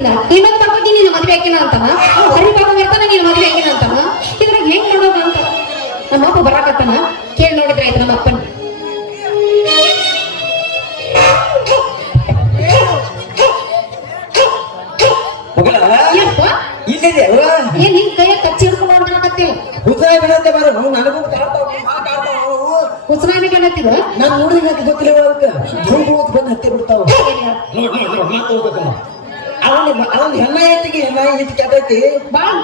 ಇನ್ನೊಂದ್ ಮಕ್ಕಳಿಗೆ ನೀನು ಮದುವೆ ಹಾಕಿನ ಅಂತಾನ? ಹರಿ ಪಾಪ ಬರ್ತಾನ ನೀನು ಮದುವೆ ಹಾಕಿನ ಅಂತಾನ? ಇದ್ರಾಗ ಹೆಂಗ್ ಮಾಡೋದು ಅಂತ? ನಮ್ಮ ಅಪ್ಪ ಬರಾಕತ್ತಾನ? ಕೇಳಿ ನೋಡಿದ್ರೆ ಆಯ್ತು ನಮ್ಮ ಅಪ್ಪನ. ಏನ್ ಕೈಯ ಕಚ್ಚಿ ಹಿಡ್ಕೊಂಡು ಹೊಡ್ಕೊಳಕತ್ತೀವಿ ಉತ್ತರ ಬಿಡತ್ತೆ ಬಾರ ನನಗೂ. ಉಸ್ರಾಣಿಗೆ ಅನ್ನತ್ತಿದ್ರು ನಾನ್ ನೋಡಿದ್ರೆ ಗೊತ್ತಿಲ್ಲ ಬಂದು ಹತ್ತಿ ಬಿಡ್ತಾವ. ನೋಡಿ ನೋಡಿ ಅವನ ಅವನ ಹೆಣ್ಣ ಐತಿಗೆ ಹೆಣ್ಣ ಕೆಟ್ಟೈತಿ ಬಾಳ್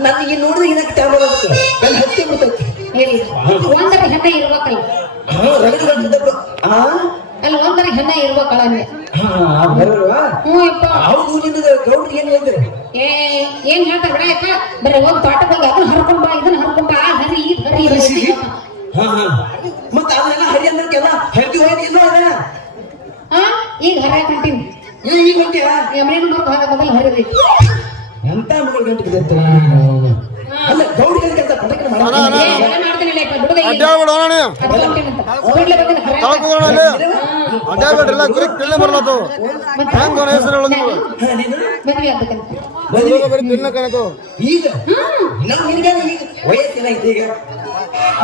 ನನಗೆ ನೋಡಿದ್ರೆ ಇದಕ್ಕೆ ತ್ಯಾಗ ಅದಕ್ಕೆ ಬೆನ್ನ ಹತ್ತಿ ಬಿಡ್ತೈತಿ. ಹೇಳಿ. ಒಂದರ ಹೆಣ್ಣ ಇರ್ಬೇಕಲ್ಲ. ಹಾ ರಗಡ ಗಂಟೆ ಆ? ಅಲ್ಲ ಒಂದರ ಹೆಣ್ಣ ಇರ್ಬೇಕಲ್ಲ ಅಂದೆ ಹಾ ಬರೋಲ್ವ ಹ್ಞೂ ಇಪ್ಪ. ನಿನಗೆ ಗೌಡ್ರಿಗೆ ಏನ್ ಹೇಳಿದ್ರಿ ಏ ಏನ್ ಹೇಳ್ತಾರ ಬಿಡ ಯಾಕ ಬರೀ ಹೋಗಿ ತೋಟಕ್ಕೆ ಹೋಗಿ ಅದನ್ನ ಹರ್ಕೊಂಡ್ ಬಾ ಇದನ್ನ ಹರ್ಕೊಂಡ್ ಬಾ. ಆ ಹರಿ ಈ ಹರಿ. ಹಾ ಹಾ. ಮತ್ತ ಹರಿ ಹರಿದು ಹೋಗಿ ಇಲ್ಲ ಅದ ಹಾ ಈಗ ಹರ ಕಂತೀನಿ ಏ ಈಗ ಹೊಂಟಿಯಾ ಎಮ್ರೇನು ನೋಡ್ ಹೋಗ ಮೊದಲು ಹರಿದ್ರಿ ಎಂತ ಮಗಳು ಗಂಟೆ ಬಿದ್ದೈತೆ ಅಲ್ಲ ಗೌಡಿಗೆ ಅಂತ ಪಟಕನ ಮಾಡ್ತಾನೆ ಮಾಡಿ ಎಲ್ಲ ಮಾಡ್ತಾನಿಲ್ಲ ಇಪ್ಪ ಬಿಡುದ ಈಗ. ಅಡ್ಡಾಡ್ಬಿಡು ಅಣ್ಣ ನೀ. ಅದ್ ಹೊಂಟೇನಂತ. ಕೂಡ್ಲೇ ಬಂದಿನ ಹರ ತಳಕ್ ಹೋಗೋಣ ಅಲ್ಲಿ ಅಡ್ಡಾಡ್ಬಿಡ್ರಿ ಎಲ್ಲ ಕುರಿ ಪಿಲ್ಲೆ ಬರ್ಲತ್ತು ಹೆಂಗ್ ಅವನ ಹೆಸರು ಹೇಳೋದು ನೀವು? ಬರೀ ಪಿಲ್ಲೆ ಕಾಣತು ಈಗ? ನಾವು ನಿನಗೆ ಈಗ ವಯಸ್ಸಿನ ಇದೀಗ ಈಗ.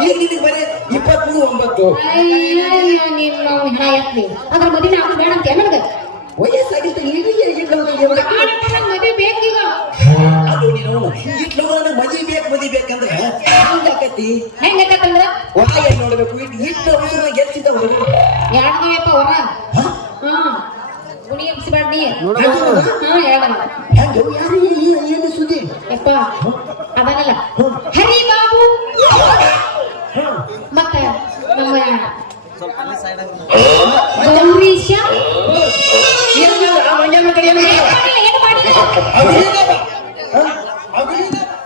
ಈಗ ನಿನಗೆ ಬರೀ ಇಪ್ಪತ್ಮೂರು ಒಂಬತ್ತು. ಅದ್ರ ಮದುವೆ ಬೇಡ ಅಂತ ನನಗ ವಯಸ್ಸಾಗಿತ್ತು ಮದುವೆ ಬೇಕೀಗ ಅದು ನೀನು ಇಟ್ಲು ಮದುವೆ ಬೇಕು ಮದುವೆ ಬೇಕಂದ್ರೆ ಹಂಗಾಕತಿ ಹೆಂಗತ್ತಂದ್ರ ವಾಯ ನೋಡ್ಬೇಕು ಇಟ್ಟು ಇಟ್ಟು ಅವಸರ ಗೆಲ್ಸಿದ್ದ ಯಾಡ್ದಿವಪ್ಪ ಹೊರ ಹಾ? ಗುಣಿ ಎಬ್ಸಿಬೇಡ ನೀ. ನೋಡಮ್ಮ. ಹಾ ಯಾಡಲ್ಲ ಹೆಂಗ ಯಾರು ಏನು ಸುದ್ದಿ? ಯಪ್ಪ ಅದನಲ್ಲ. ಹರಿ ಬಾಬು ಮತ್ತ ನಮ್ಮ ಗೌರೀಶ.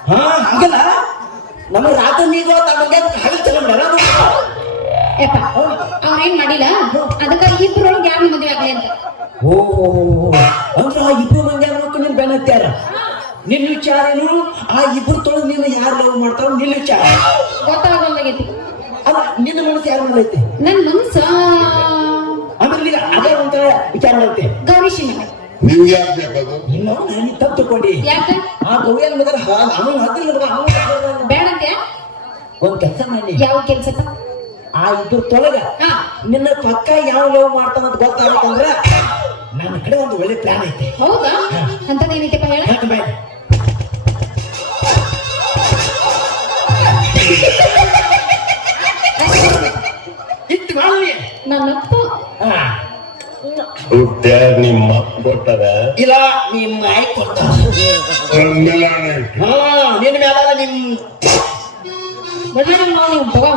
ಹಾ? ಹಂಗಲ್ಲ ನಮ್ಮ ರಾತ್ರಿ ನೀರು ತಮಗೆ ಹಗಲ್ ತಗೊಂಡ್ರ ಯಪ್ಪ ಅವ್ರೇನ್ ಮಾಡಿಲ್ಲ? ಅದಕ್ಕ ಇಬ್ರೊಳಗೆ ಯಾರು ಮದುವೆ ಆಗ್ಲಿ ಅಂತ. ಓ ಅಂದ್ರ ಆ ಇಬ್ರು ಮಂದಿ ಮಕ್ಕಳು ನಿನ್ ಬೆನತ್ಯಾರ ನಿನ್ ನಿನ್ನ ವಿಚಾರ ಏನು? ಆ ಇಬ್ರು ತೊಳೆದು ನಿನ್ನ ಯಾರು ಲವ್ ಮಾಡ್ತಾರ ನಿನ್ನ ವಿಚಾರ. ಗೊತ್ತಾಗಲ್ಲಾಗೈತಿ. ಅಲ್ಲ ನಿನ್ನ ಮನಸ್ಸು ಯಾರು ಮಾಡೈತಿ ನನ್ ಮನ್ಸ ಅಂದ್ರೆ ಈಗ ಅದೇ ಒಂಥರ ವಿಚಾರ ಮಾಡೈತೆ ಗೌರೀಶ್ ಯಾಕೆ ನಾನು ತಪ್ಪು ಕೊಡಿ. ಯಾಕ? ಆ ಗೌರಿಯನ್ ಮಗ ಅವನು ಹತ್ತಿರ ಮಗ ಅವನು ಬೇಡಂತೆ. ಒಂದು ಕೆಲಸ ಮಾಡಿ. ಯಾವ ಕೆಲಸ ಆ ಇದ್ರ ತೊಳಗ. ನಿನ್ನ ಪಕ್ಕ ಯಾವ ಲವ್ ಮಾಡ್ತಾನಂತ ಗೊತ್ತಾಗತ್ತಂದ್ರ ನನ್ನ ಕಡೆ ಒಂದು ಒಳ್ಳೆ ಪ್ಲಾನ್ ಐತೆ. ಹೌದಾ? ಅಂತದೇನೈತಪ್ಪ ಹೇಳ? ಮಾಡಿ ನನ್ನಪ್ಪ ನಿಮ್ಮ ಕೊಟ್ಟದ ಇಲ್ಲ ನಿಮ್ಮ ಆಯ್ತು ಕೊಡ್ತಾರ ಹಾ ನಿನ್ನ ಮ್ಯಾಲ ನಿಮ್ ಒಳ್ಳೆ ನಾವು ತಗೋ.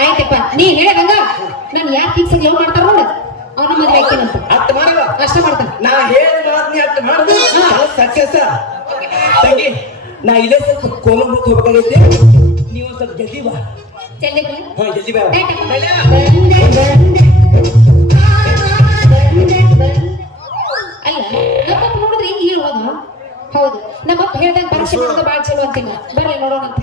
ಆಯ್ತಪ್ಪ ನೀ ಹೇಳಂಗ ನಾನು ಯಾಕೆ ಫಿಕ್ಸ್ ಲವ್ ಮಾಡ್ತಾರ ನೋಡು. ಅವನ ಮದ್ವೆ ಅಟ್ ಮಾಡವ ಕಷ್ಟ ಮಾಡ್ತಾನ. ನಾ ಹೇಳ ಮಾತ್ ನೀ ಮಾಡ್ದು ಸಕ್ಸಸ್ ತಂಗಿ ನಾ ಇಲ್ಲೇ ಸ್ವಲ್ಪ ಹೋಗ್ಬೇಕಾಗೈತಿ ನೀವು ಒಂದ್ ಸ್ವಲ್ಪ ಜಲ್ದಿ ಬಾ. ಜಲ್ದಿ ಬಾ. ಹಾ ಜಲ್ದಿ ಬಾ. ಆಯ್ತಪ್ಪ. ಬಂದೆ, ಬಂದೆ. ಬಂದೆ, ಬಂದೆ. ಹೌದು. ನಮ್ಮಪ್ಪ ಹೇಳ್ದಂಗ ಪರೀಕ್ಷೆ ಮಾಡೋದು ಬಾಳ ಚಲೋ ಅಂತೀನಿ. ಬರ್ರಿ ನೋಡೋಣ ಅಂತ.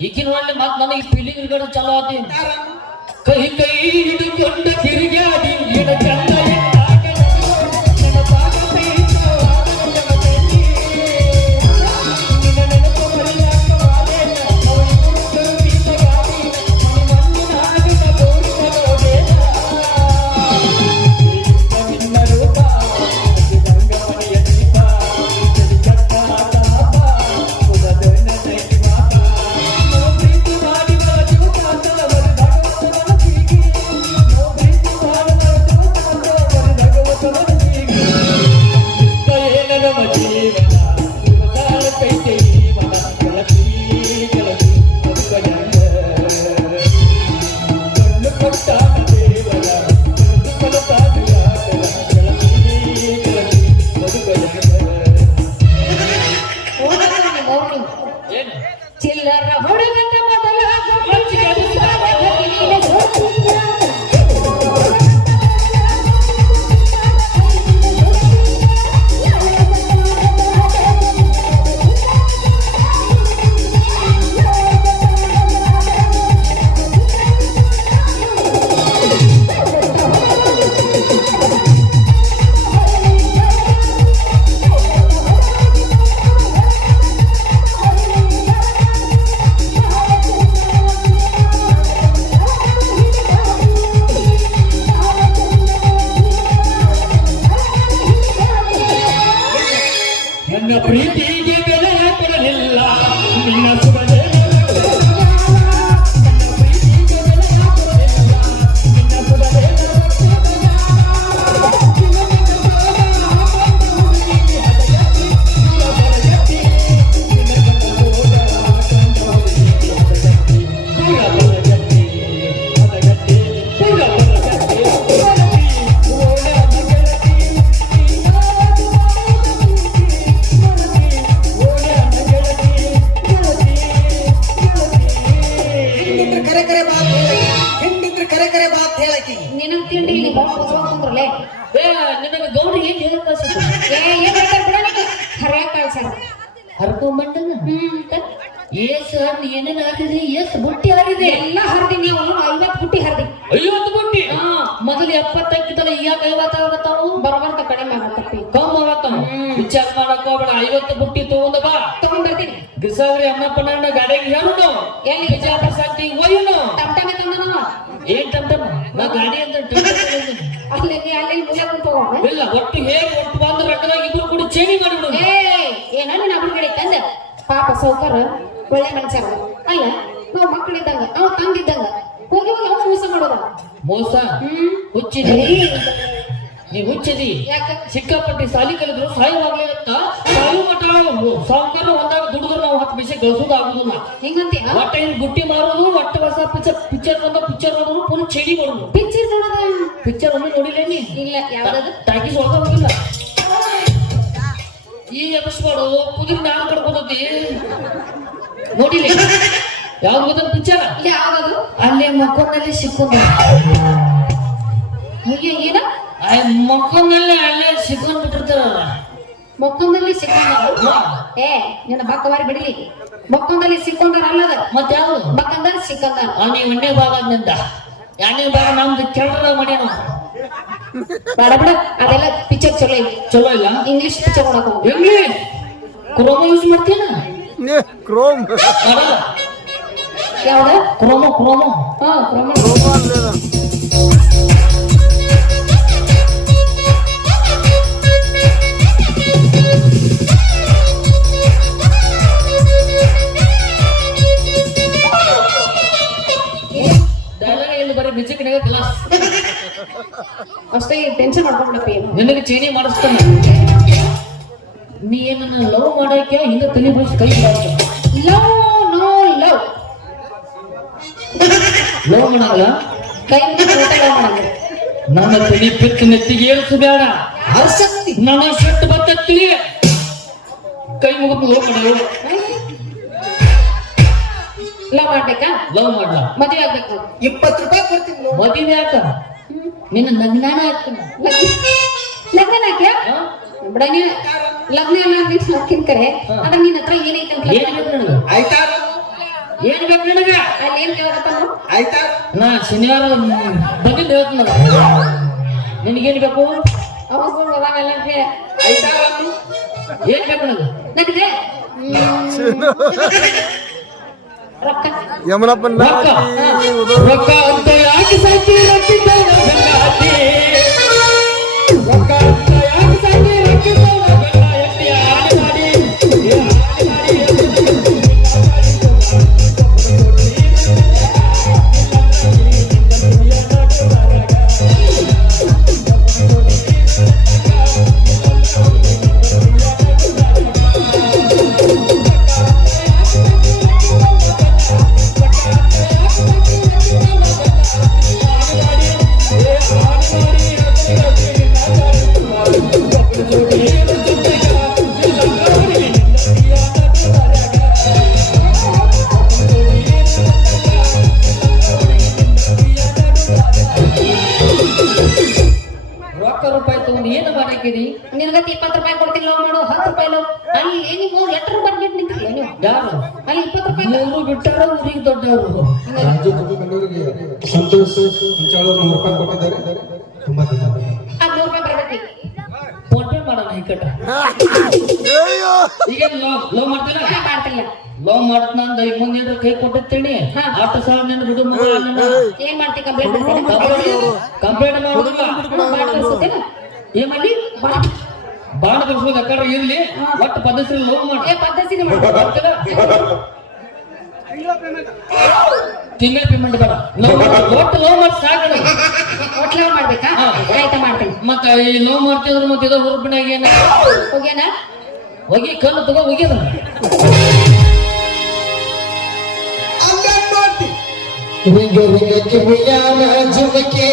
ಈಕಿ ನೋಡಿಲ್ಲ ಒಳ್ಳೆ ಮತ್ತೆ ನನಗೆ ಫೀಲಿಂಗ್ಗಳು ಚಲೋ ಆತಿ. ಕೈ ಕೈ ಹಿಡಿದುಕೊಂಡ ತಿರುಗಾಡಿ ನಿನ್ನ ಚಂದ ಹಾಕಿದ್ರಿ ಎಷ್ಟು ಬುಟ್ಟಿ ಹಾಕಿದ್ರಿ ಎಲ್ಲ ಹರಿದಿ ನೀವು ಐವತ್ತು ಬುಟ್ಟಿ ಹರಿದಿ ಐವತ್ತು ಬುಟ್ಟಿ ಮೊದಲು ಎಪ್ಪತ್ತೈದು ಈಗ ಐವತ್ತು ಆಗತ್ತಾವು ಬರಬರ್ತ ಕಡಿಮೆ ಆಗತ್ತಪ್ಪಿ ಕಮ್ಮಿ ಆಗತ್ತಾವ ವಿಚಾರ ಮಾಡಕ್ ಹೋಗ್ಬೇಡ ಐವತ್ತು ಬುಟ್ಟಿ ತಗೊಂಡ ಬಾ ತಗೊಂಡಿರ್ತೀನಿ ಬರ್ತೀನಿ ಗಿಸಾವ್ರಿ ಅಮ್ಮಪ್ಪನ ಗಾಡಿಗೆ ಹೇಳುದು ಎಲ್ಲಿ? ಬಿಜಾಪುರ ಸಾಕ್ತಿ ಒಯ್ಯುನು ಟಮ್ ಟಮ್ ತಂದನವ ಏನ್ ಟಮ್ ಟಮ್ ನಾ ಗಾಡಿ ಅಂತ ಅಲ್ಲಿ ಅಲ್ಲಿ ಮುಲೆ ಇಲ್ಲ ಒಟ್ಟು ಹೇಗೆ ಒಟ್ಟು ಬಂದು ರೊಕ್ಕದಾಗ ಇಬ್ರು ಕೂಡ ಚೇಂಜ್ ಮಾಡಿಬಿಡು ಏ ಏನ ನಿನ್ನ ತಂದ ಪಾಪ ಸೌಕರ್ ಒಳ್ಳೆ ಮನುಷ್ಯರ ಅಲ್ಲ ನಾವು ಮಕ್ಕಳಿದ್ದಂಗ ನಾವು ತಂದಿದ್ದಂಗ ಹೋಗಿ ಹೋಗಿ ಅವ್ನು ಮೋಸ ಮಾಡೋದ? ಮೋಸ? ಹ್ಮ್. ಹುಚ್ಚಿದಿ ನೀ ಹುಚ್ಚಿದಿ ಯಾಕ? ಸಿಕ್ಕಾಪಟ್ಟಿ ಸಾಲಿ ಕಲಿದ್ರು ಸಾಯುವಾಗ್ಲೇ ಅಂತ ಸಾಯು ಮಠ ಸಾವುಕಾರ ಒಂದಾಗ ದುಡಿದ್ರು ನಾವು ಹತ್ತು ಬಿಸಿ ಗಳಿಸೋದು ಆಗುದಿಲ್ಲ. ಹಿಂಗಂತೀಯ? ಒಟ್ಟ ಇನ್ ಬುಟ್ಟಿ ಮಾರೋದು ಒಟ್ಟ ಹೊಸ ಪಿಕ್ಚರ್ ಪಿಕ್ಚರ್ ಬಂದ ಪಿಕ್ಚರ್ ನೋಡೋದು ಪುನಃ ಚಳಿ ಮಾಡೋದು ಪಿಕ್ಚರ್ ನೋಡದ? ಪಿಕ್ಚರ್ ಒಮ್ಮೆ ನೋಡಿಲ್ಲ ನೀ? ಇಲ್ಲ ಯಾವ್ದು ಟಾಕೀಸ್ ಒಳಗ ಹೋಗಿಲ್ಲ? ಈ ಎಬಸ್ಮಾಡು ಕುದುರೆ ನಾನು ಕಡ್ಕೋತತಿ ನೋಡಿಲ್ಲ ಯಾವ್ದು ಗೊತ್ತ ಪಿಕ್ಚರ್? ಯಾವ್ದು ಅಲ್ಲೇ ಮಕ್ಕೊಂದಲ್ಲಿ ಸಿಕ್ಕೊಂಡ ಹೀಗೆ ಏನ ಮಕ್ಕೊಂದಲ್ಲಿ ಅಲ್ಲೇ ಸಿಕ್ಕೊಂಡ್ ಬಿಟ್ಟಿರ್ತಾರ ಮೊಕ್ಕಂದಲ್ಲಿ ಸಿಕ್ಕೊಂಡಾರ ಏ ನಿನ್ನ ಬಕ್ಕವಾರಿ ಬಿಡಲಿ. ಮಕ್ಕೊಂದಲ್ಲಿ ಸಿಕ್ಕೊಂಡಾರ ಅಲ್ಲದ ಮತ್ತೆ ಯಾವ್ದು? ಬಕ್ಕಂದಲ್ಲಿ ಸಿಕ್ಕಂದಾರ ನೀ ಒಂದೇ ಭಾಗ ನಿಂದ ಎರಡನೇ ಭಾಗ ನಮ್ದು ಕೆಳರ ಮಾಡ್ಯಾನ ಬೇಡ ಬಿಡ. ಅದೆಲ್ಲ ಪಿಕ್ಚರ್ ಚಲೋ ಐತಿ ಚಲೋ ಇಲ್ಲ? ಇಂಗ್ಲಿಷ್ ಪಿಕ್ಚರ್ ನೋಡಕ್ ಹೋಗು. ಇಂಗ್ಲಿಷ್ ಕ್ರೋಮ ಯೂಸ್ ಮಾಡ್ತೀನ ಕ್ರೋಮ್. ಯಾವ್ದ ಕ್ರೋಮ ಕ್ರೋಮ. ಹಾ ಅಷ್ಟೇ ಟೆನ್ಷನ್ ಮಾಡ್ಕೊಂಡ್ಬಿಡಪ್ಪಿ ನಿನಗೆ ಚೇನಿ ಮಾಡಿಸ್ತಾನೆ. ನೀ ಏನನ್ನ ಲವ್ ಮಾಡಕ್ಕೆ ಹಿಂಗ ತಲೆ ಬಿಡಿಸಿ ಕೈ ಲವ್ ನೋ ಲವ್ ಲವ್ ಮಾಡಲ್ಲ? ಕೈ ನನ್ನ ತಲೆ ಪಿತ್ ನೆತ್ತಿಗೆ ಏಳ್ಸು ಬೇಡ. ಆಸಕ್ತಿ ನನ್ನ ಸೆಟ್ ಬತ್ತತ್ತಿ ಕೈ ಮುಗಿದು ಲವ್ ಮಾಡ ಲವ್ ಮಾಡ್ಬೇಕಾ? ಲವ್ ಮಾಡ್ಲ? ಮದುವೆ ಆಗ್ಬೇಕು. ಇಪ್ಪತ್ತು ರೂಪಾಯಿ ಕೊಡ್ತೀನಿ. ಮದುವೆ ಯಾಕ? ನಿನ್ನ ನಗ್ನಾನ ಆಗ್ತೀನಿ ಲಗ್ನ ಹಾಕ್ಯಾ ಬಿಡ ನೀ ಲಗ್ನ ಎಲ್ಲ ಹಾಕಿನ ಕರೆ ಅದ್ರ ನಿನ್ನ ಹತ್ರ ಏನೈತೆ ಅಂತ ಏನ್ ಬೇಕು ನನಗೆ? ಆಯ್ತಾ? ಏನ್ ಬೇಕು ನಿನಗ? ಅಲ್ಲಿ ಏನ್ ಕೇಳಕತ್ತಾನ ಆಯ್ತಾ? ನಾ ಶನಿವಾರ ಬಂದಿದ್ದು ಹೇಳ್ತೀನಲ್ಲ ನಿನಗೇನ್ ಬೇಕು? ಕೇಳ ಆಯ್ತಾ? ಏನ್ ಬೇಕು ನನಗೆ? ನನಗೆ? ರೊಕ್ಕ. ಯಮನಪ್ಪನ ರೊಕ್ಕ. ರೊಕ್ಕ ಅಂತ ಅಲ್ಲಿ ಇಪ್ಪತ್ತು ರೂಪಾಯಿ ಮೂರು ಬಿಟ್ಟಾರ ಊರಿಗೆ ದೊಡ್ಡವರು. ರಾಜು ಕನ್ನಡರಿಗೆ ಸಂತೋಷ್ ಮುಂಚಾಳು ನೂರು ರೂಪಾಯಿ ಕೊಟ್ಟಿದ್ದಾರೆ. ತುಂಬಾ ಆ ನೂರು ರೂಪಾಯಿ ಬರ್ಬೇಕು ಫೋನ್ ಪೇ ಮಾಡೋಣ ಈ ಕಟ್ಟ ಅಯ್ಯೋ. ಈಗ ಲೋ ಲೋ ಮಾಡ್ತಾನೆ ಮಾಡ್ತಿಲ್ಲ ಲೋ ಮುಂದೆ ಕೈ ಕೊಟ್ಟಿರ್ತೀನಿ. ಆಟ ಸಾವಿರ ನೆನ ಬಿಡು ಮಗ ಏನ್ ಮಾಡ್ತಿ ಕಂಪ್ಲೇಂಟ್ ಮಾಡ್ತೀನಿ ಕಂಪ್ಲೇಂಟ್ ಮಾಡೋದಿಲ್ಲ? ಏನ್ ಮಾಡಿ. ಬಾಣ ತೋರಿಸ್ಬೇಕು ಅಕ್ಕಾರ ಇರ್ಲಿ ಒಟ್ಟು ಪದ್ಧತಿ ಲೋನ್ ಮಾಡಿ. ಮಾಡು. ತಿಂಗಳ ಪೇಮೆಂಟ್ ಬೇಡ. ಲೋ ಒಟ್ಟು ಲೋನ್ ಮಾಡಿ ಸಾಕು. ಮಾಡ್ಬೇಕಾ? ಆಯ್ತಾ ಮಾಡ್ತೀನಿ. ಮತ್ತ ಈ ಲೋನ್ ಮಾಡ್ತಿದ್ರು ಮತ್ತೆ ಇದು ಹುರುಪಿನಾಗ ಏನ? ಹೋಗ್ಯಾನ? ಹೋಗಿ ಕಲ್ಲು ತಗೋ ಹೋಗ್ಯದ ರಿಂಗ ರಿಂಗ ಕಿವಿಯಾನ ಜುಮಕಿ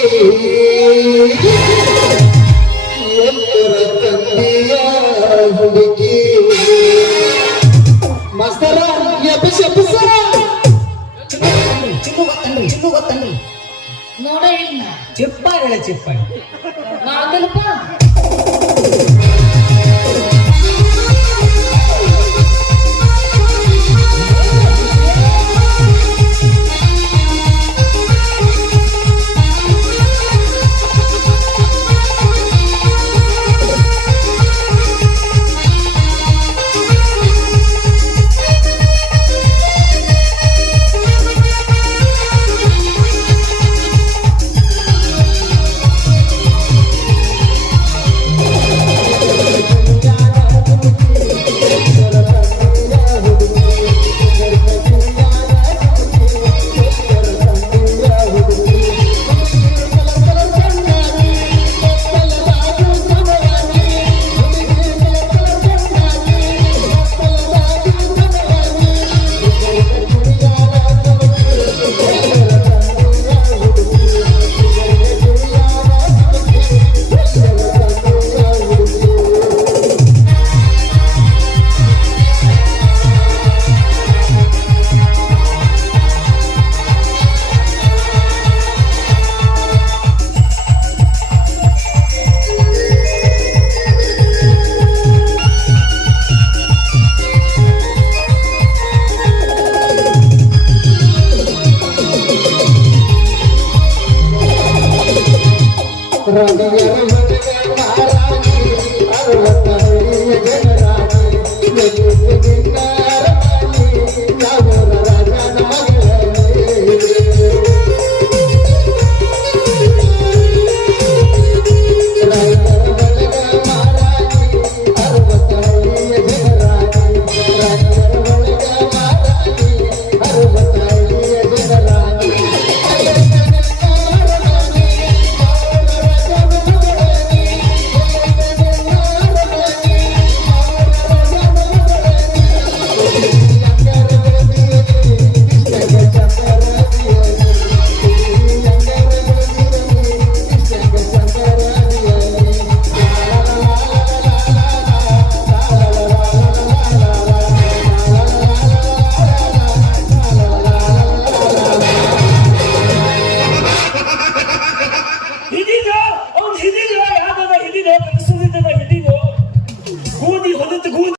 चिप्पाय